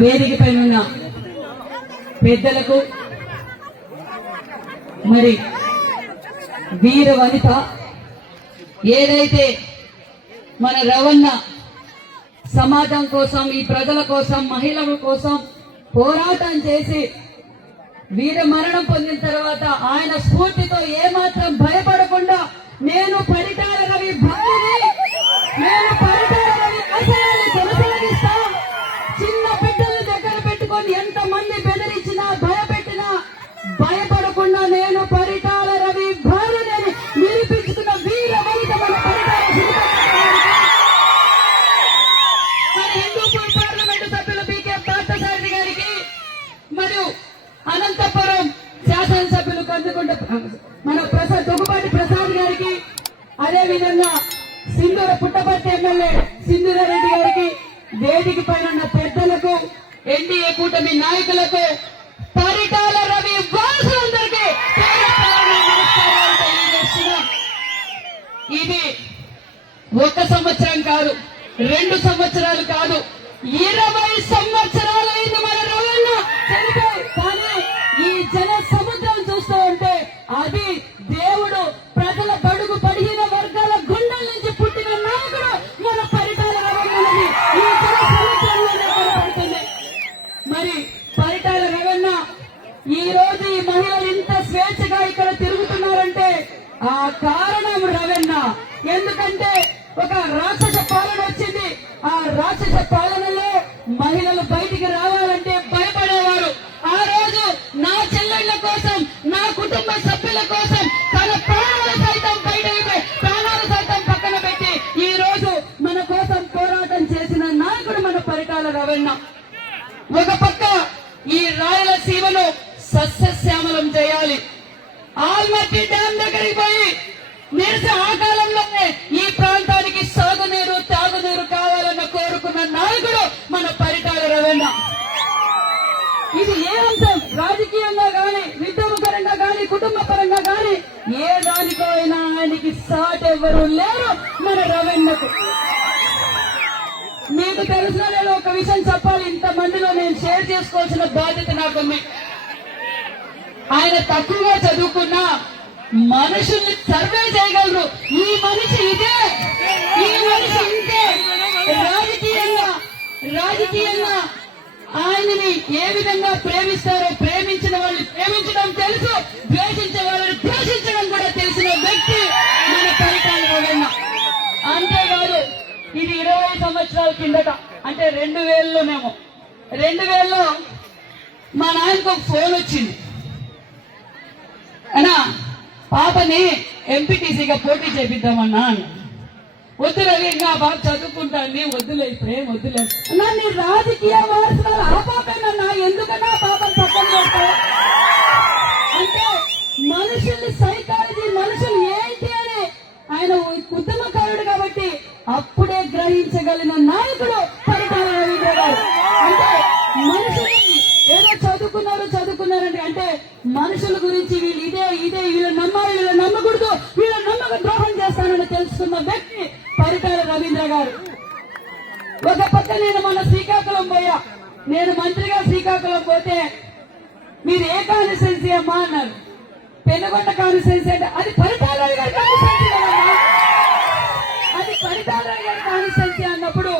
వేదిక పైన ఉన్న పెద్దలకు మరి వీర వనిత ఏదైతే మన రవణ సమాజం కోసం ఈ ప్రజల కోసం మహిళల కోసం పోరాటం చేసి వీర మరణం పొందిన తర్వాత ఆయన స్ఫూర్తితో ఏమాత్రం భయం భయపడకుండా నేను పరిటాల రవి భార్యని నిరూపించుకున్న వీర వనిత మన హిందూపూర్ పార్లమెంటు సభ్యులు పీకే పార్థసారథి గారికి మరియు అనంతపురం శాసనసభ్యులు కందుకుంట మన ప్రసాద్ తొగుపాటి ప్రసాద్ గారికి అదే విధంగా సింధూర పుట్టపర్తి ఎమ్మెల్యే సింధూరారెడ్డి గారికి వేదిక పైన పెద్దలకు ఎన్డీఏ కూటమి నాయకులకు పరిటాల రవి ఇది ఒక సంవత్సరం కాదు రెండు సంవత్సరాలు కాదు ఇరవై సంవత్సరాలైంది మన రవణ చనిపోయి కానీ ఈ జన సముద్రం చూస్తూ ఉంటే అది దేవుడు ప్రజల బడుగు పడిన వర్గాల గుండెల నుంచి పుట్టిన నాయకుడు మన పరిటాల రవణని ఈ జన సముద్రంలోనే కనపడుతుంది. మరి పరిటాల రవణ ఈ రోజు ఈ మహిళలు ఇంత స్వేచ్ఛగా ఇక్కడ తిరుగుతున్నారంటే ఆ కారణం రవణ ఎందుకంటే ఒక రాక్షస పాలన వచ్చింది ఆ రాక్షస పాలనలో మహిళలు బయటికి రావాలంటే భయపడేవారు. ఆ రోజు నా చెల్లెళ్ళ కోసం నా కుటుంబ సభ్యుల కోసం తన ప్రాణాలు సైతం బయట ప్రాణాలు సైతం పక్కన పెట్టి ఈ రోజు మన కోసం పోరాటం చేసిన నాయకుడు మన పరిటాల రవణ ఒక పక్క ఈ రాయలసీమను సస్యశ్యామలం చేయాలి. ఆల్మట్టి డ్యామ్ దగ్గరికి పోయి రాజకీయంగా కానీ విద్యమ పరంగా గాని కుటుంబ పరంగా కానీ ఏ దానికో అయినా ఆయనకి సాట్ ఎవరు లేరు మన రవణకు మీకు తెలిసిన నేను ఒక విషయం చెప్పాలి. ఇంత మందిలో నేను షేర్ చేసుకోవాల్సిన బాధ్యత నాకుంది ఆయన తక్కువగా చదువుకున్నా మనుషుల్ని సర్వే చేయగలరు. ఈ మనిషి ఇదే. ఈ మనిషి ఇంతే. రాజకీయంగా రాజకీయంగా ఆయనని ఏ విధంగా ప్రేమిస్తారో ప్రేమించిన వాళ్ళు ప్రేమించడం తెలుసు ద్వేషించే వాళ్ళని ద్వేషించడం కూడా తెలిసిన వ్యక్తి మన పరిపాలన రవణ అంతేకాదు ఇది ఇరవై సంవత్సరాల కిందట అంటే రెండు వేలలోనేమో రెండు వేలలో మా నాయనకు ఒక ఫోన్ వచ్చింది. అన్నా పాపని ఎంపీటీసీగా పోటీ చేపిద్దామన్నా అన్న. వద్దులే నా ఇంకా బాగా చదువుకుంటాను వద్దులే ఏం వద్దులే నన్ను నీ రాజకీయ వారసులు ఆ నా ఎందుకన్నా పాపం పక్కన పెడతావు? అంటే మనుషులు సైకాలజీ మనుషులు ఏంటి అని ఆయన ఉద్యమకారుడు కాబట్టి అప్పుడే గ్రహించగలిగిన నాయకుడు పరిటాల అంటే ఏదో చదువుకున్నారు చదువుకున్నారండి అంటే మనుషుల గురించి వీళ్ళు ఇదే ఇదే వీళ్ళు నమ్మాలి వీళ్ళు నమ్మకూడదు వీళ్ళు నమ్మక ద్రోహం చేస్తానని తెలుసుకున్న వ్యక్తి పరిటాల రవీంద్ర గారు. ఒక పక్క నేను మన శ్రీకాకుళం పోయా. నేను మంత్రిగా శ్రీకాకుళం పోతే మీరు ఏ కాన్స్టిట్యున్సీ అమ్మా అన్నారు. పెనుగొండ కాన్స్టిట్యున్సీ అంటే అది పరిటాల గారి కాన్స్టిట్యున్సీ అది పరిటాల గారి కాన్స్టిట్యున్సీ అన్నప్పుడు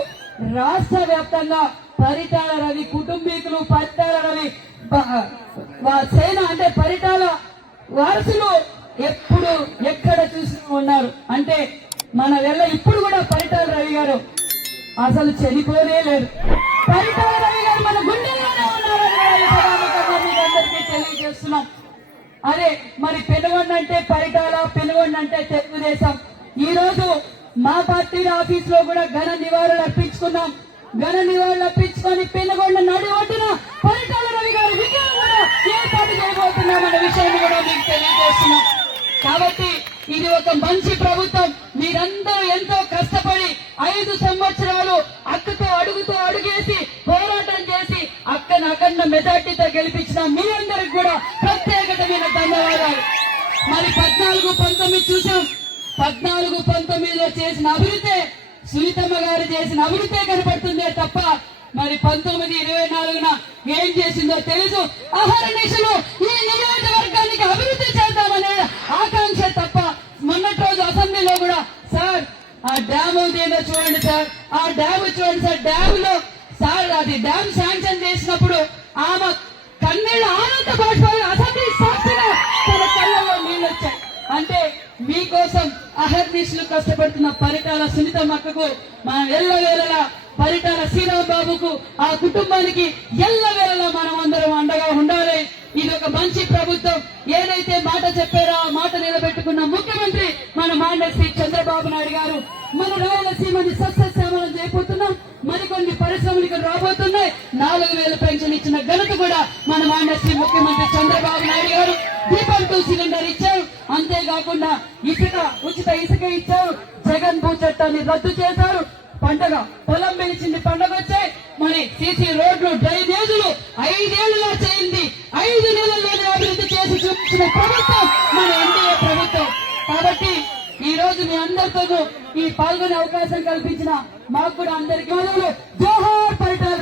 రాష్ట్ర వ్యాప్తంగా పరిటాల రవి కుటుంబీకులు పరిటాల రవి సేన అంటే పరిటాల వారసులు ఎప్పుడు ఎక్కడ చూసి ఉన్నారు. అంటే మన వెళ్ళ ఇప్పుడు కూడా పరిటాల రవి గారు అసలు చనిపోనే లేరు. పరిటాల రవి గారు మన గుండెల్లోనే ఉన్నారని కూడా అందరికీ తెలియజేస్తున్నాం. అదే మరి పెనుగొండ అంటే పరిటాల పెనుగొండ అంటే తెలుగుదేశం. ఈ రోజు మా పార్టీ ఆఫీస్లో కూడా ఘన నివాళులు అర్పించుకున్నాం. ఘన నివాళులు అర్పించుకొని పెనుగొండ నడి ఒడ్డున పరిటాల రవి గారు విజయం కూడా ఏర్పాటు చేయబోతున్నామన్న విషయాన్ని కూడా మీకు తెలియజేస్తున్నాం. కాబట్టి ఇది ఒక మంచి ప్రభుత్వం. మీరందరూ ఎంతో కష్టపడి ఐదు సంవత్సరాలు అక్కతో అడుగుతూ అడుగేసి పోరాటం చేసి అక్కను అఖండ మెజార్టీతో గెలిపించిన మీ అందరికి కూడా ప్రత్యేకమైన ధన్యవాదాలు. మరి పద్నాలుగు పంతొమ్మిది చూసాం. పద్నాలుగు పంతొమ్మిదిలో చేసిన అభివృద్ధి సునీతమ్మ గారు చేసిన అభివృద్ధి కనపడుతుందే తప్ప మరి పంతొమ్మిది ఇరవై నాలుగున ఏం చేసిందో తెలుసు. అహర్నిశలు ఈ నియోజకవర్గానికి అభివృద్ధి చేద్దామనే ఆకాంక్ష తప్ప మొన్నటి రోజు అసెంబ్లీలో కూడా సార్ ఆ డ్యామ్ ఏదో చూడండి సార్ ఆ డ్యామ్ సార్ డ్యామ్లో సార్ అది డ్యామ్ శాంక్షన్ చేసినప్పుడు ఆమె కన్నీళ్ళు ఆనంద బాష్పాలు అసెంబ్లీ సాక్షిగా తన కళ్ళల్లో నీళ్ళు వచ్చాయి. అంటే మీకోసం అహర్నిశలు కష్టపడుతున్న పరిటాల సునీత మక్కకు మనం ఎల్లవేళలా పరిటాల శ్రీరామ్ బాబుకు ఆ కుటుంబానికి ఎల్లవేళలా మనం అందరం అండగా ఉండాలి. ఇది ఒక మంచి ప్రభుత్వం. ఏదైతే మాట చెప్పారో ఆ మాట నిలబెట్టుకున్న ముఖ్యమంత్రి మన మాండ శ్రీ చంద్రబాబు నాయుడు గారు మన రాయలసీమని సస్యశ్యామలం చేయబోతున్నాం. మరికొన్ని పరిశ్రమలు రాబోతున్నాయి. నాలుగు వేల పెన్షన్ ఇచ్చిన ఘనత కూడా మన మాండశ్రీ ముఖ్యమంత్రి చంద్రబాబు నాయుడు గారు దీపం టూ సిలిండర్ ఇచ్చారు. అంతేకాకుండా ఇసుక ఉచిత ఇసుక ఇచ్చారు. జగన్ భూ చట్టాన్ని రద్దు చేశారు. పండగ పొలం పెంచింది పండగ వచ్చాయి మరి సీసీ రోడ్లు డ్రైనేజీలు ఐదేళ్ళలో చేయింది ఐదు నెలల్లోనే అభివృద్ధి చేసి చూపించిన ప్రభుత్వం మన ఎన్డీఏ ప్రభుత్వం కాబట్టి ఈ రోజు ఈ పాల్గొనే అవకాశం కల్పించిన మాకు కూడా అందరికీ. మొదలు